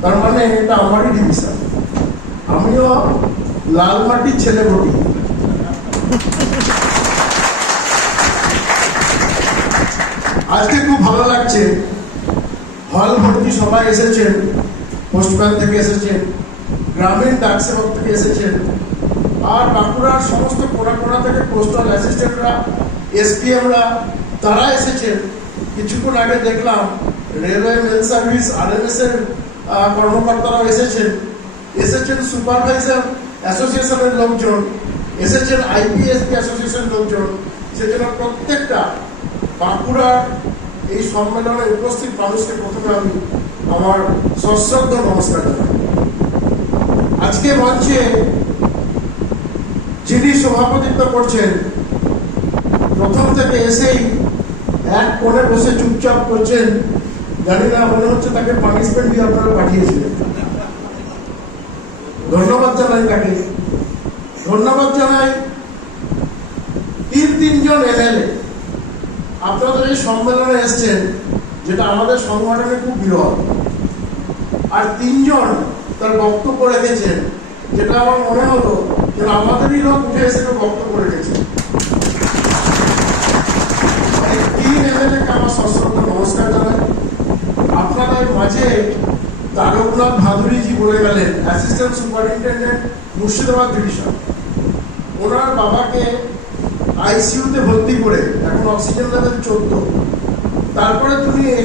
তার মানে এটা আমারই ডিভিশন, আমিও লাল মাটির ছেলে বটি। আজকে খুব ভালো লাগছে, হল ভর্তি সবাই এসেছেন, পোস্টম্যান থেকে এসেছেন, গ্রামীণ ডাক সেবক থেকে এসেছেন, আর বাঁকুড়ার সমস্ত কোনা কোনা থেকে পোস্টাল অ্যাসিস্ট্যান্টরা, এসপিএমরা তারা এসেছেন। কিছুক্ষণ আগে দেখলাম রেলওয়ে মেল সার্ভিস আরএমএস এর কর্মকর্তারাও এসেছেন, সুপারভাইজার অ্যাসোসিয়েশনের লোকজন এসেছেন, আইপিএসপি অ্যাসোসিয়েশনের লোকজন। সেজন্য প্রত্যেকটা বাঁকুড়ার এই সম্মেলনে উপস্থিত মানুষকে প্রথমে আমি আমার সশ্রদ্ধ নমস্কার জানাই। আজকে মঞ্চে যিনি সভাপতিত্ব করছেন, প্রথম থেকে এসেই এক কোণে বসে চুপচাপ করছেন, জানি না, মনে হচ্ছে তাকে পানিশমেন্ট দিয়ে আপনারা পাঠিয়েছিলেন। ধন্যবাদ জানাই তাকে, ধন্যবাদ জানাই তিনজন এমএলএ আপনাদের এই সম্মেলনে এসছেন, যেটা আমাদের সংগঠনে খুব বিরল। আর তিনজন তার বক্তব্য রেখেছেন, যেটা আমার মনে হলো যে আমাদেরই লোক উঠে এসে বক্তব্য রেখেছেন। তিন এমএলএকে আমার সশ্রদ্ধ নমস্কার জানাই। আপনাদের মাঝে তারকনাথ ভাদুরীজি বলে গেলেন, অ্যাসিস্ট্যান্ট সুপারিনটেন্ডেন্ট মুর্শিদাবাদ ডিভিশন। ওনার বাবাকে আইসিইউতে ভর্তি করে এখন অক্সিজেন লেভেল 14, তারপরে তুমি